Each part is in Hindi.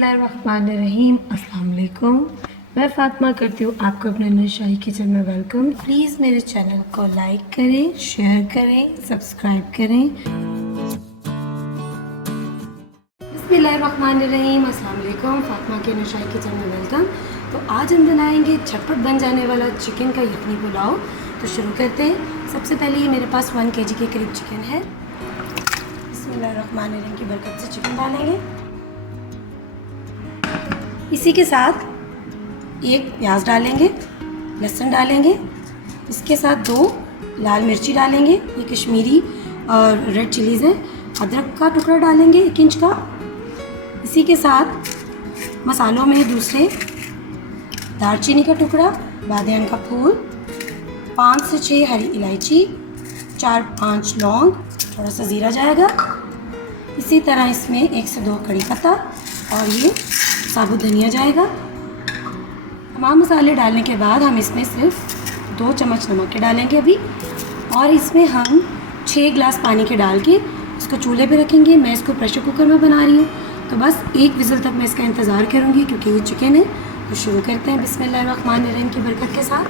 बिस्मिल्लाहिर्रहमानिर्रहीम। अस्सलाम वालेकुम। मैं फ़ातिमा करती हूँ आपको अपने नशाई किचन में वेलकम। प्लीज़ मेरे चैनल को लाइक करें, शेयर करें, सब्सक्राइब करें। बिस्मिल्लाहिर्रहमानिर्रहीम। अस्सलाम वालेकुम। फ़ातिमा के नशाई किचन में वेलकम। तो आज हम बनाएंगे झटपट बन जाने वाला चिकन का यखनी पुलाव। तो शुरू करते हैं। सबसे पहले ये मेरे पास 1 kg के करीब चिकन है। बिस्मिल्लाहिर्रहमानिर्रहीम की बरकत से चिकन डालेंगे। इसी के साथ एक प्याज डालेंगे, लहसुन डालेंगे, इसके साथ 2 लाल मिर्ची डालेंगे, ये कश्मीरी और रेड चिलीज़ हैं। अदरक का टुकड़ा डालेंगे 1 इंच का। इसी के साथ मसालों में दूसरे दालचीनी का टुकड़ा, बादियान का फूल, 5 से 6 हरी इलायची, 4-5 लौंग, थोड़ा सा ज़ीरा जाएगा। इसी तरह इसमें 1 से 2 कड़ी पत्ता और ये साबुत धनिया जाएगा। तमाम मसाले डालने के बाद हम इसमें सिर्फ 2 चम्मच नमक के डालेंगे अभी, और इसमें हम 6 गिलास पानी के डाल के इसको चूल्हे पे रखेंगे। मैं इसको प्रेशर कुकर में बना रही हूँ, तो बस 1 विज़ल तक मैं इसका इंतज़ार करूँगी क्योंकि ये चिकन है। तो शुरू करते हैं बिस्मिल्लाहिर्रहमानिर्रहीम की बरकत के साथ।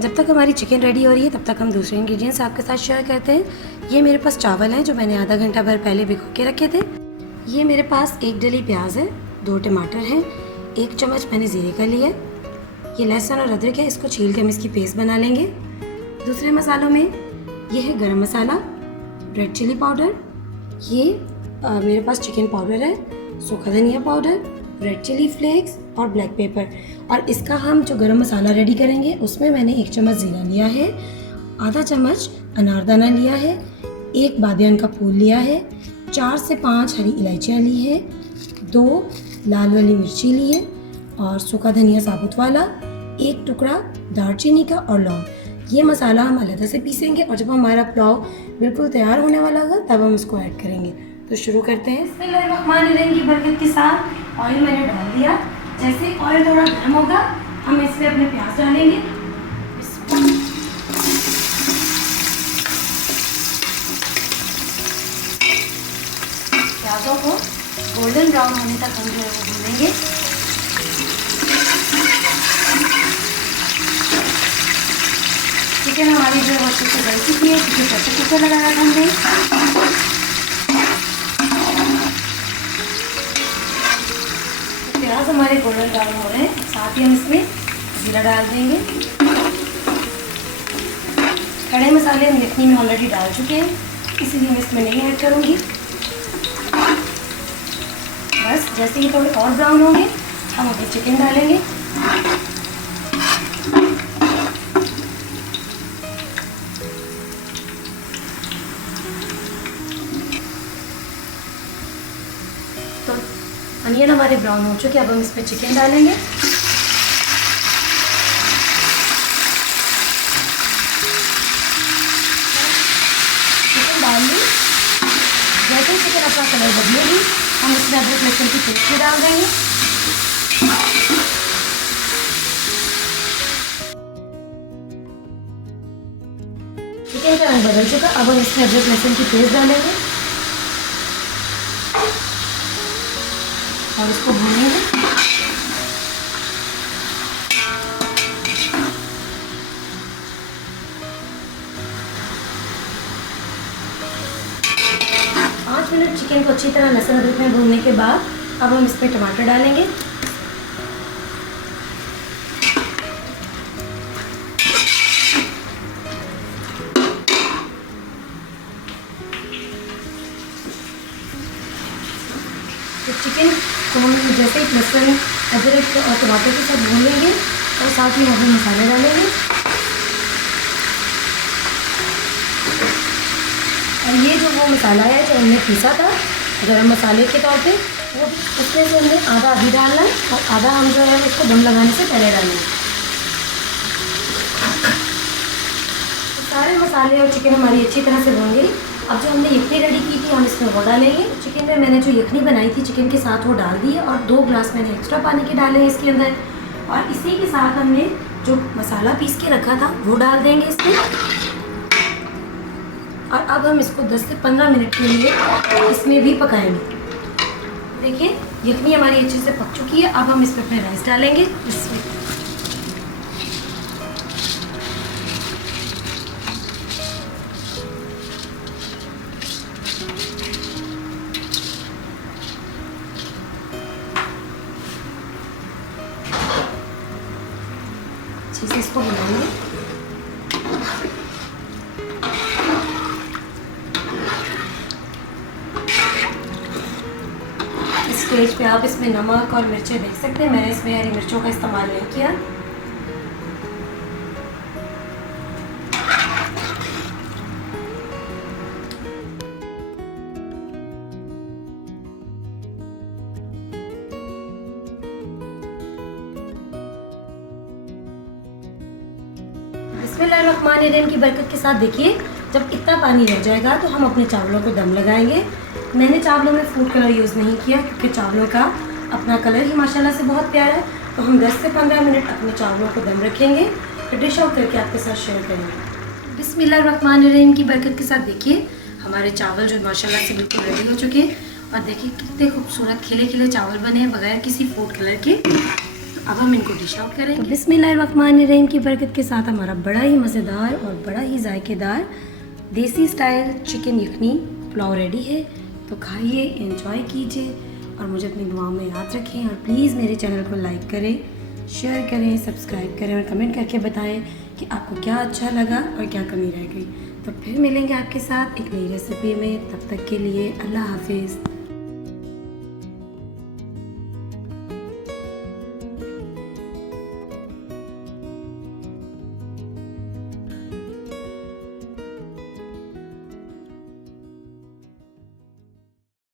जब तक हमारी चिकन रेडी हो रही है तब तक हम दूसरे इंग्रेडिएंट्स आपके साथ शेयर करते हैं। ये मेरे पास चावल हैं जो मैंने आधा घंटा भर पहले भिगो के रखे थे। ये मेरे पास 1 डली प्याज है, 2 टमाटर हैं, 1 चम्मच मैंने ज़ीरे का लिया। ये लहसुन और अदरक है, इसको छील के हम इसकी पेस्ट बना लेंगे। दूसरे मसालों में ये है गरम मसाला, रेड चिली पाउडर, ये मेरे पास चिकन पाउडर है, सूखा धनिया पाउडर, रेड चिली फ्लेक्स और ब्लैक पेपर। और इसका हम जो गरम मसाला रेडी करेंगे उसमें मैंने 1 चम्मच ज़ीरा लिया है, आधा चम्मच अनारदाना लिया है, 1 बादियान का फूल लिया है, 4 से 5 हरी इलायचियाँ ली है, 2 लाल वाली मिर्ची ली है और सूखा धनिया साबुत वाला, 1 टुकड़ा दालचीनी का और लौंग। ये मसाला हम अलग से पीसेंगे और जब हमारा पुलाव बिल्कुल तैयार होने वाला होगा तब हम इसको ऐड करेंगे। तो शुरू करते हैं। बिस्मिल्लाहिर्रहमानिर्रहीम की बरकत के साथ ऑयल मैंने डाल दिया। जैसे ऑयल थोड़ा गर्म होगा हम इसमें अपने प्याज डालेंगे। प्याज़ों को गोल्डन ब्राउन होने तक हम जो है वो भूनेंगे। चिकन हमारी जो है अच्छे से गल चुकी है क्योंकि प्रेशर कुकर लगाया था हमने। प्याज हमारे गोल्डन ब्राउन हो रहे हैं, साथ ही हम इसमें जीरा डाल देंगे। खड़े मसाले हम यखनी में ऑलरेडी डाल चुके हैं, इसीलिए मैं इसमें नहीं ऐड करूँगी। बस जैसे ही थोड़े और ब्राउन होंगे हम अभी चिकन डालेंगे। तो अनियन हमारे ब्राउन हो चुके हैं, अब हम इसमें चिकन डालेंगे। चिकन डाल दी। जैसे ही चिकन अपना कलर बदलेगी हम इसमें अदरक लहसुन की पेस्ट भी डाल देंगे। चिकन का रंग बदल चुका, अब हम इसमें अदरक लहसुन की पेस्ट डालेंगे और इसको भूनेंगे। मिनट चिकन को अच्छी तरह लहसुन अदरक में भूनने के बाद अब हम इसमें टमाटर डालेंगे। तो चिकन को हम जैसे ही लहसुन अदरक और टमाटर के साथ भून लेंगे और साथ ही हम मसाले डालेंगे। और ये जो वो मसाला है जो हमने पीसा था गरम मसाले के तौर पे, वो उसमें से हमने आधा अभी डालना है और आधा हम जो है उसको दम लगाने से पहले डालेंगे। तो सारे मसाले और चिकन हमारी अच्छी तरह से भून गई। अब जो हमने यखनी रेडी की थी हम इसमें वो डालेंगे। चिकन में मैंने जो यखनी बनाई थी चिकन के साथ वो डाल दी है और 2 गिलास मैंने एक्स्ट्रा पानी के डाले हैं इसके अंदर। और इसी के साथ हमने जो मसाला पीस के रखा था वो डाल देंगे इसमें। और अब हम इसको 10 से 15 मिनट के लिए इसमें भी पकाएंगे। देखिए यखनी हमारी अच्छे से पक चुकी है। अब हम इस पर अपने राइस डालेंगे। इसमें अच्छे से इसको बनाएंगे। इस स्टेज पे आप इसमें नमक और मिर्चें देख सकते हैं। मैंने इसमें हरी मिर्चों का इस्तेमाल नहीं किया। बिस्मिल्लाहिर्रहमानिर्रहीम की बरकत के साथ देखिए, जब इतना पानी रह जाएगा तो हम अपने चावलों को दम लगाएंगे। मैंने चावलों में फूड कलर यूज़ नहीं किया क्योंकि चावलों का अपना कलर ही माशाल्लाह से बहुत प्यारा है। तो हम 10 से 15 मिनट अपने चावलों को दम रखेंगे, फिर डिश आउट करके आपके साथ शेयर करेंगे। बिस्मिल्लाहिर्रहमानिर्रहीम की बरकत के साथ देखिए हमारे चावल जो माशाल्लाह से बिल्कुल रेडी हो चुके हैं। और देखिए कितने खूबसूरत खिले खिले चावल बने हैं बगैर किसी फूड कलर के। अब हम इनको डिश आउट करेंगे। तो बिस्मिल्लाहिर्रहमानिर्रहीम की बरकत के साथ हमारा बड़ा ही मज़ेदार और बड़ा ही जायकेदार देसी स्टाइल चिकन यखनी पुलाव रेडी है। तो खाइए, एंजॉय कीजिए और मुझे अपनी दुआओं में याद रखें। और प्लीज़ मेरे चैनल को लाइक करें, शेयर करें, सब्सक्राइब करें और कमेंट करके बताएं कि आपको क्या अच्छा लगा और क्या कमी रह गई। तो फिर मिलेंगे आपके साथ एक नई रेसिपी में। तब तक के लिए अल्लाह हाफिज़।